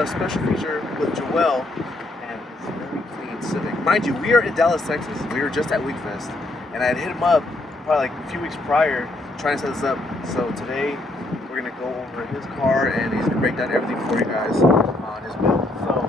a special feature with Joel and his very clean Civic. Mind you, we are in Dallas, Texas. We were just at WeekFest, and I had hit him up probably like a few weeks prior trying to set this up. So today we're gonna go over his car and he's gonna break down everything for you guys on his build. So,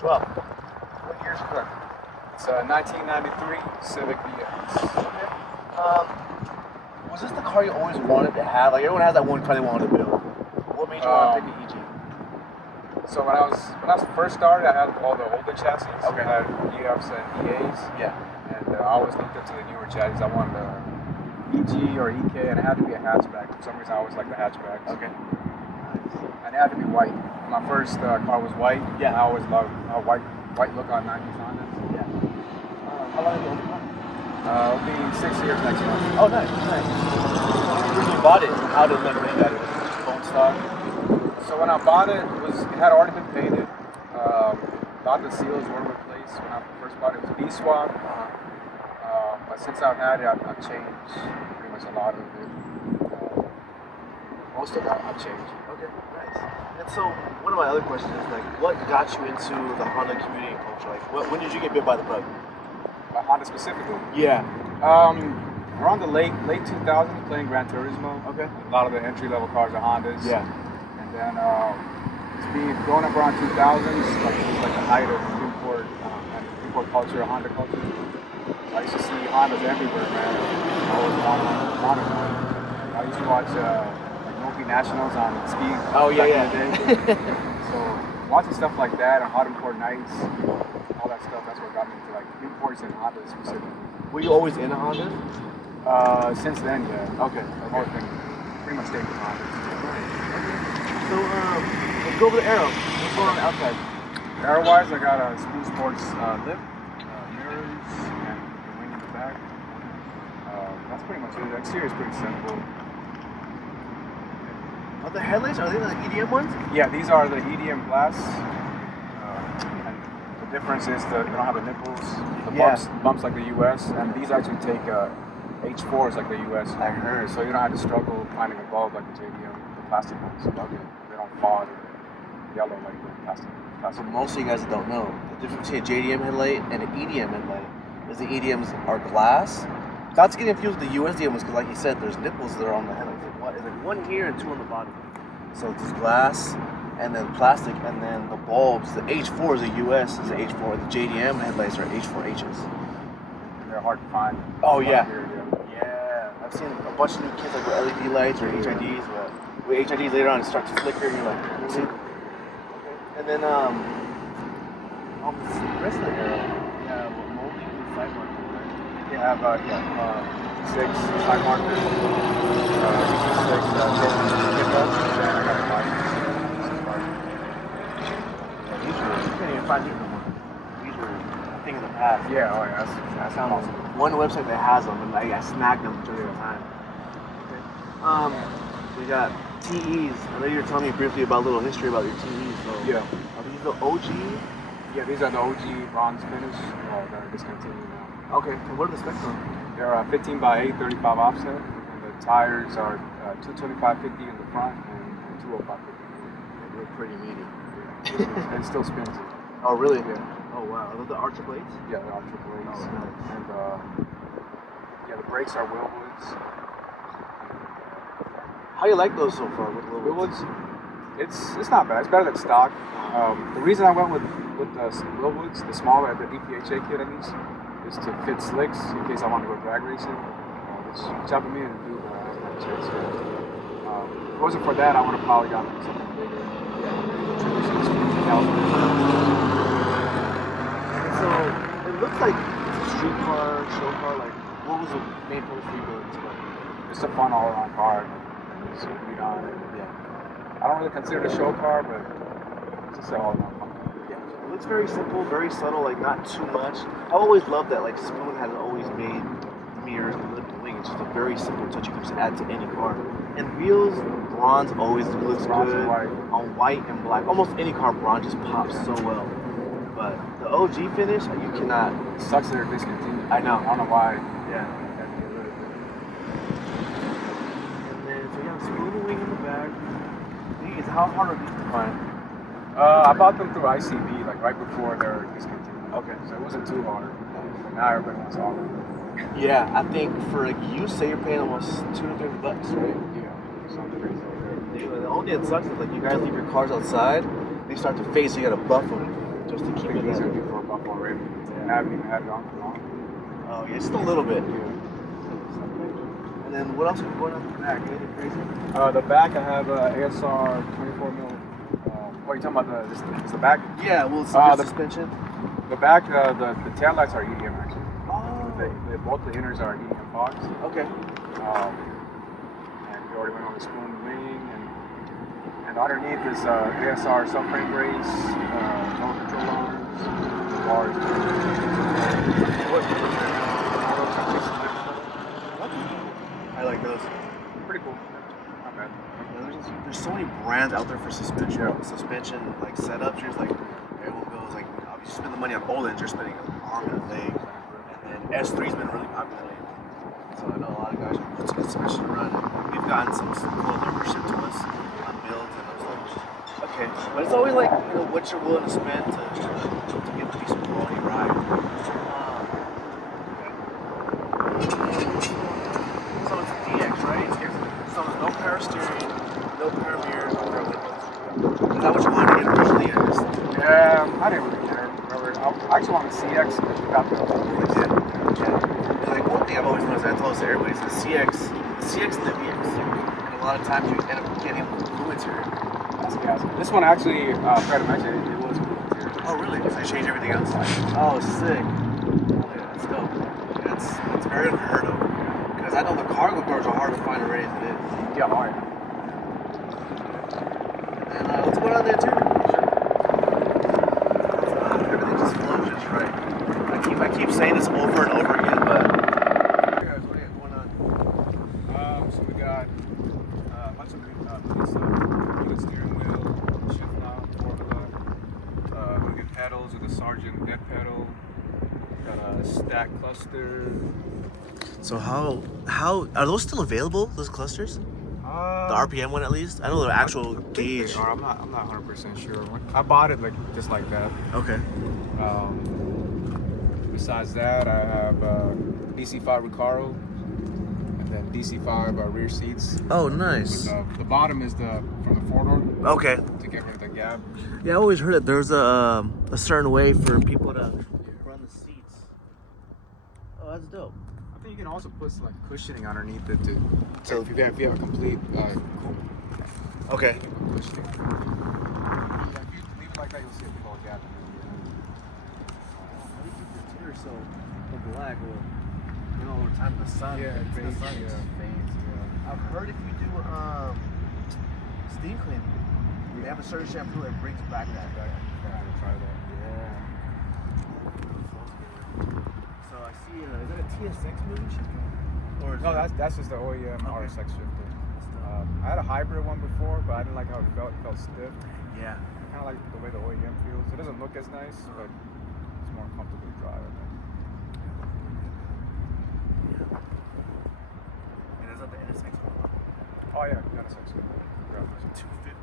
Joel, what year's your car? It's a 1993 Civic BX. Okay. Was this the car you always wanted to have? Like everyone has that one car they wanted to build. What made you want to pick an EG? So when I was first started, I had all the older chassis. Okay. I had EFs and EAs. Yeah. And I always looked up to the newer chassis. I wanted a EG or EK, and it had to be a hatchback. For some reason, I always liked the hatchbacks. Okay. Nice. And it had to be white. My first car was white. Yeah. I always loved a white look on 90s Hondas. Yeah. How long have you owned the car? It'll be 6 years next month. Oh, nice, nice. When you bought it, how did it make that? It was just bone stock? So when I bought it, it had already been painted. Thought the seals were replaced. When I first bought it, it was B-swap. But since I've had it, I've changed pretty much a lot of it. Most of it I've changed. Okay, nice. And so, one of my other questions is like, what got you into the Honda community and culture? Like, when did you get bit by the bug? By Honda specifically? Yeah. Around the late 2000s, playing Gran Turismo. Okay. A lot of the entry-level cars are Hondas. Yeah. And then growing up around 2000s, like the height of import culture, Honda culture. I used to see Hondas everywhere, man. I always wanted one. I used to watch like Noki Nationals on Speed. Oh yeah, back in the day. So watching stuff like that on hot import nights, all that stuff, that's what got me into like imports and Hondas specifically. Were you always into Hondas? Since then, yeah. Okay. I've always been pretty much staying with Hondas. So, let's go over the aero. What's going on the outside? Aero-wise, I got a Speed Sports lip, mirrors, and the wing in the back. That's pretty much it. The exterior is pretty simple. Are the headlights, are they the EDM ones? Yeah, these are the EDM glass. And the difference is that they don't have the nipples, the bumps like the US, and these actually take H4s like the US. I heard. So you don't have to struggle finding a bulb like the JDM, the plastic ones. They don't fog or yellow like the plastic. For most of you guys that don't know, the difference between a JDM headlight and an EDM headlight is the EDMs are glass. Not to get confused with the USDM ones, because like you said, there's nipples that are on the headlight. It's like one here and two on the bottom. So it's glass, and then plastic, and then the bulbs. The H4 is the US, is the H4. The JDM headlights are H4Hs. They're hard to find. Oh yeah. Yeah. I've seen a bunch of new kits like with LED lights or HIDs, but with HIDs later on it starts to flicker and you're like, see? And then on the rest of the aero, yeah, molding and side markers, right? You have 6 side markers, 6 and I got a 5. These were, you can't even find these no more. These were a thing in the past. Yeah, oh yeah, I found one website that has them, and I snagged them during the time. Okay. So we got TEs. I know you were telling me briefly about a little history about your TEs. So yeah. Are these the OG? Yeah, these are the OG bronze finish. They're discontinued now. Okay. And what are the specs on? They're 15 by 8, 35 offset, and the tires are 225/50 in the front and 205/50. They're pretty meaty. Yeah. And it still spins it. Oh really? Yeah. Oh wow. Are those the Archer blades? Yeah, they're Archer blades. Oh, nice. And the brakes are Willwoods. How you like those so far with the Willwoods? It's not bad. It's better than stock. The reason I went with the Willwoods, the smaller, the DPHA kit at least, is to fit slicks in case I want to go drag racing, which happened to me and do, but I haven't had a chance yet. If it wasn't for that, I would have probably gotten something bigger. Traditional speed calipers. So it looks like it's a street car, show car. Like, what was the main purpose for you building this car? Just a fun all-around car. Just beat on it. Yeah. I don't really consider it a show car, but it's just an all-around fun car. Yeah. It looks very simple, very subtle, like not too much. I always loved that. Like Spoon has always made mirrors and lip and wing. It's just a very simple touch you can just add to any car. And wheels, bronze always looks Bronze good. and white. On white and black. Almost any car, bronze just pops so well. But the OG finish, you cannot. It sucks that they're discontinued. I know. I don't know why. Yeah. And then so you have a spoon wing in the back. How hard are these to find? I bought them through ICB, like right before they were discontinued. Okay. So it wasn't too hard. But now everybody wants all of them. Yeah, I think for like you say you're paying almost $200 to $300, right? Yeah, something crazy like that. Dude, the only thing that sucks is like you guys leave your cars outside, they start to fade, so you gotta buff them just to I keep think it these are up. due for a buff already. And I haven't even had it on for long. Oh yeah, just a little bit. Yeah. And then what else are going on the back? Anything crazy? The back, I have ASR 24 mil. What are you talking about? Is the back? Yeah, well, it's the- the suspension. The back, the tail lights are EDM actually. Oh. Both the inners are EDM box. Okay. And we already went on the spoon wing, and underneath is ASR subframe brace, no control arms, bars. I like those. Pretty cool. Not bad. Yeah, there's so many brands out there for suspension, like setups. You're just like everyone goes like, if you spend the money on Olin's, you're spending an arm and a leg, and then S3's been really popular lately. So I know a lot of guys who put some suspension to run. And we've gotten some cool numbers shipped to us on builds, and I was like, okay, but it's always like what you're willing to spend to get a decent quality ride. So it's a DX, right? So there's no power steering, no power mirror, no power windows. Is that what you wanted to get originally? Yeah, I didn't really care. I actually wanted CX. Got the And like one thing I've always noticed, I told this to everybody, is the CX and the VX. And a lot of times you end up getting blue interior. This one actually, Fred mentioned it was blue interior. Oh really? So they changed everything else? Oh sick. Oh yeah, that's dope. That's very unheard of. Because I know the cargo cars are hard to find already as it is. Yeah, hard. And let's go down there too. Everything just flows just right. I keep saying this over and over again, but guys, what do you got going on? So we got a bunch of good stuff. Good steering wheel, shift knob, formula, we get pedals with a Sargent dead pedal. Got a stack cluster. So how are those still available? Those clusters? The RPM one at least. I know the actual gauge. I'm not 100% sure. I bought it just like that. Okay. Besides that, I have DC5 Recaro, and then DC5 rear seats. Oh, nice. The bottom is from the four door. Okay. To get rid of the gap. Yeah, I always heard that there's a certain way for people to run the seats. Oh, that's dope. I think you can also put some like cushioning underneath it so if you have a complete Okay. cushioning. Yeah, if you leave it like that, you'll see a big old gap. So black or over time the sun. Yeah, it fades. The sun Yeah. just fades. Yeah. I've heard if you do steam cleaning, they have a certain shampoo that brings back that. Try that. Yeah. So I see. Is that a TSX moving shifter? Or is No, that- that's just the OEM Okay. RSX shifter. That's dope. I had a hybrid one before, but I didn't like how it felt. It felt stiff. Yeah. Kind of like the way the OEM feels. It doesn't look as nice, but it's more comfortable to drive, I think. And is that the NSX one? Oh yeah, NSX. 250.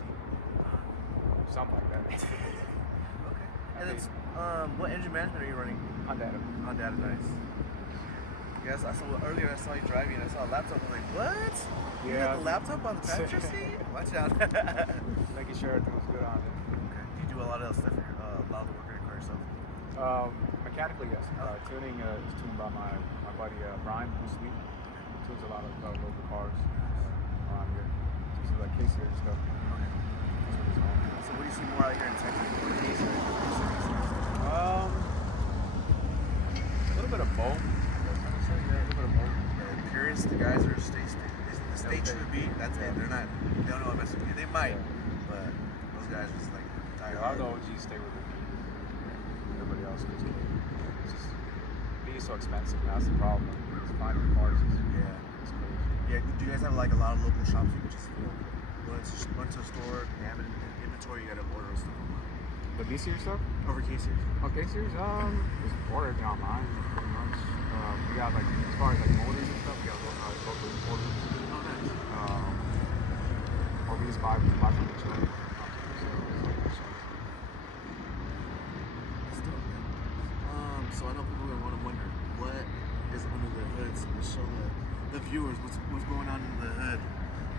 Something like that. Okay. And it's what engine management are you running? On that. On data, nice. Yes, I saw earlier. I saw you driving. I saw a laptop. I was like, what? You Yeah. got the laptop on the passenger seat? Watch out. Making sure everything was good on it. Okay. You do a lot of stuff. A lot of the work in your car yourself. Mechanically, yes. Tuning is tuned by my buddy Brian Bruce Lee. Tunes a lot of local cars around here. Especially like Casey and stuff. Okay. That's what he's on. So what do you see more out here in Texas? More case or A little bit of both. Yeah, a little bit of both. Purists, the guys are stay true to beat. That's it. They don't know what mess with you. They might, but those guys are just like tired. Yeah, the OGs stay with it. Everybody else just it's just being so expensive. That's the problem. It's finding cars. It's crazy. Yeah. Do you guys have like a lot of local shops you can just go into a store, you have it in inventory, you gotta order stuff online? The B series stuff? Over K series. Okay, series. Just order everything online, pretty much. We got like as far as like motors and stuff, we got local importers. Oh, nice. Or we just buy from each other. viewers what's going on in the hood.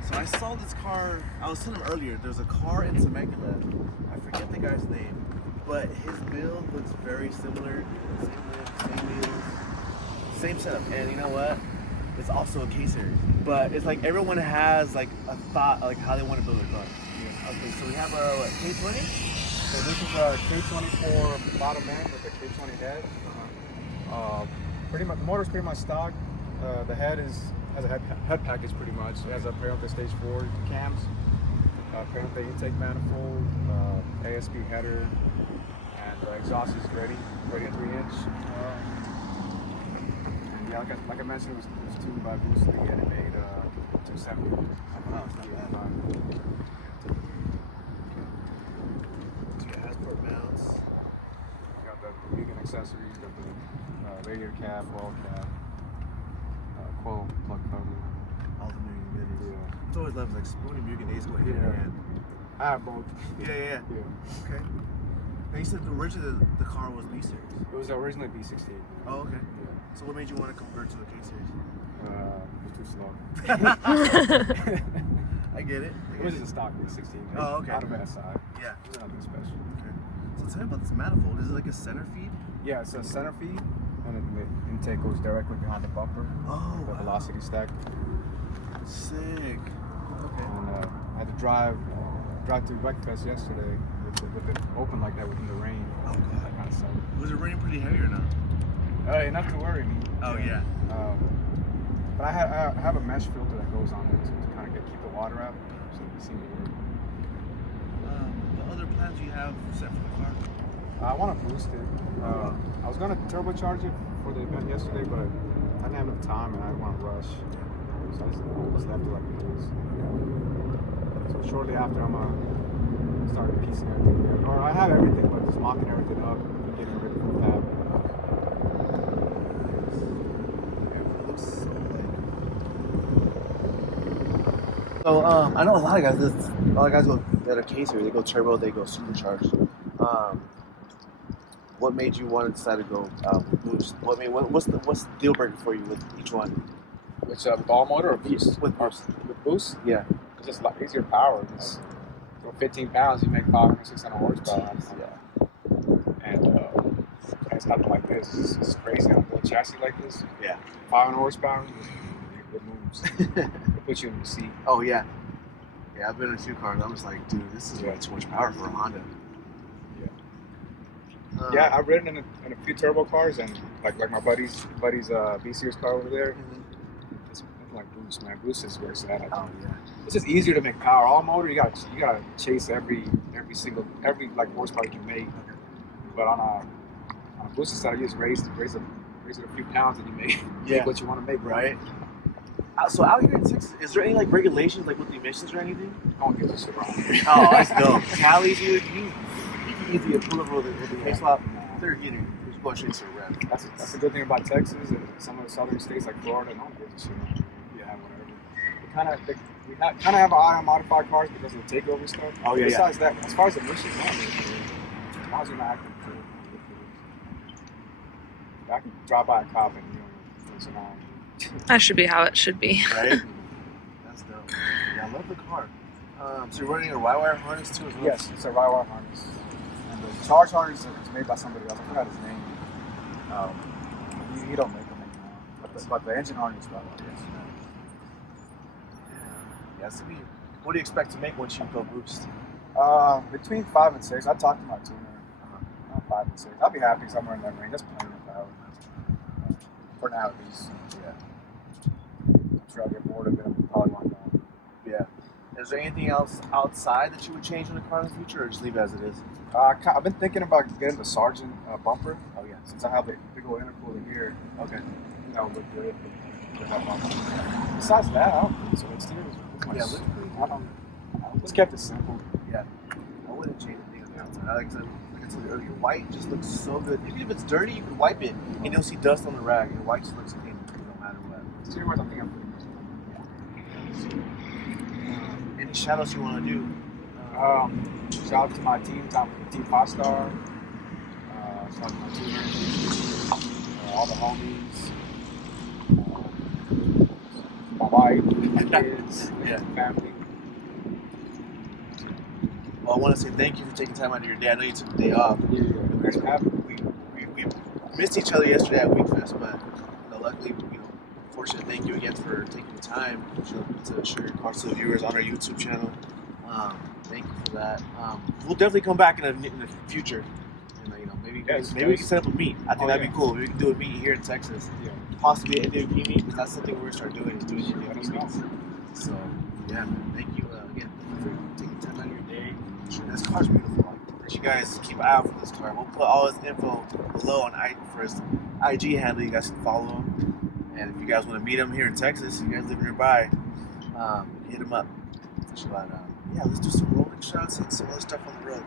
So I saw this car. I was telling him earlier. There's a car in Temecula. I forget the guy's name, but his build looks very similar. Same lift, same wheels, same setup. And you know what? It's also a K series. But it's like everyone has like a thought like how they want to build a car. Yeah. Okay, so we have a K20. So this is a K24 bottom end with a K20 head. Pretty much, the motor's pretty much stock. The head has a head package pretty much. It has a Peralta Stage 4 cams, Peralta intake manifold, ASP header, and the exhaust is ready at 3-inch. And yeah, like I mentioned, it was tuned by Bruce Lee and it made 270. Oh, wow, it's not bad. So it has port mounts. Got the Mugen accessories, got the radiator cap, wall cap, coil plug cover. All the Mugen goodies. Yeah. It's always love like Spoonie Mugen Ace. What hit your hand? I have both. Yeah. Okay. Now you said originally the car was B series. It was originally B16. Oh, okay. Yeah. So what made you want to convert to the K series? It was too slow. I get it. It was just a stock B16. Oh, okay. Out of SI. Yeah. It was nothing special. Okay. So tell me about this manifold. Is it like a center feed? Yeah, it's a center feed, and then the intake goes directly behind the bumper. Oh, The wow. velocity stack. Sick. Okay. And I had to drive through Wreckfest yesterday with it open like that within the rain. Oh, God. That kind of sucked. Was it raining pretty heavy or not? Enough to worry me. Oh, yeah. But I have a mesh filter that goes on it to kind of keep the water out, so it seemed to work. What other plans do you have set for the car? I want to boost it. I was going to turbocharge it for the event yesterday, but I didn't have enough time and I didn't want to rush. So I just left it like it is. So shortly after, I'm going to start piecing everything together. Or I have everything, but just mocking everything up and getting it ready for the fab. It looks so like. So I know a lot of guys go that are K series. They go turbo, they go supercharged. What made you want to decide to go boost? What's the deal breaker for you with each one? Which ball motor or boost? With boost. With boost? Yeah. It's just a lot easier power. It's, for 15 pounds, you make 500, 600 horsepower. Yeah. And it's nothing like this. It's crazy on a little chassis like this. Yeah. 500 horsepower, it moves. It puts you in the seat. Oh yeah. Yeah, I've been in a few cars. I'm just like, dude, this is way too much power for a Honda. Yeah, I've ridden in a few turbo cars, and like my buddy's B series car over there. Mm-hmm. It's like boost, man. Boost is where it's at. I think. Oh yeah. It's just easier to make power. All motor, you gotta chase every like horsepower you can make. But on a boosted side, you just raise it a few pounds, and you make what you want to make, right? So out here in Texas, is there any like regulations like with the emissions or anything? Don't give a shit wrong. Oh, that's dope. Cali, dude, you can easily pull over with the face swap. Third gear, just go straight to the rev. That's the good thing about Texas and some of the southern states like Florida. No one gives a shit. Yeah, whatever. We kind of have an eye on modified cars because of the takeover stuff. Oh yeah. Besides that, as far as emissions, no, as long as you're not acting for I can drive by a cop and things around. That should be how it should be. Right? That's dope. Yeah, I love the car. So you're running a Y-wire harness too as well? Yes, it's a Y-wire harness. And the charge harness is made by somebody else. I forgot his name. You don't make them anymore. But the engine harness, by the way. Yeah, so what do you expect to make once you go boost? Between 5 and 6. I talked to my tuner. 5 and 6. I'll be happy somewhere in that range. That's plenty of power. For now, at least. Yeah. I'm sure I'll get bored of it. I'll probably want to. Yeah. Is there anything else outside that you would change in the car in the future, or just leave it as it is? I've been thinking about getting the Sargent bumper. Oh yeah. Since I have the big old intercooler here. Okay. That would look good. Besides that, I don't think so. It's just kept it simple. Yeah. I wouldn't change anything on the outside. Like I told you earlier, white just looks so good. Even if it's dirty, you can wipe it and you'll see dust on the rag. And white just looks clean no matter what. Exterior wise, I think I'm pretty good. Any shout outs you want to do? Shout out to my team, Team 5 Star. Shout out to my team, all the homies. my wife, my kids, Yeah. family. Well, I want to say thank you for taking time out of your day. I know you took the day off. Yeah. Thanks for having me. We missed each other yesterday at Weekfest, but luckily, fortunately, thank you again for taking the time to share your cards to the viewers on our YouTube channel. Thank you for that. We'll definitely come back in the future, and maybe we can set up a meet. I think that'd be cool. Maybe we can do a meet here in Texas. Yeah. Possibly an MVP meet, because that's something we're gonna start doing. Is doing MVP meets. So yeah, man, thank you again for taking time out of your day. This car's beautiful. You guys keep an eye out for this car. We'll put all his info below for his IG handle. You guys can follow him. And if you guys want to meet him here in Texas, you guys live nearby, hit him up. But yeah, let's do some rolling shots and some other stuff on the road.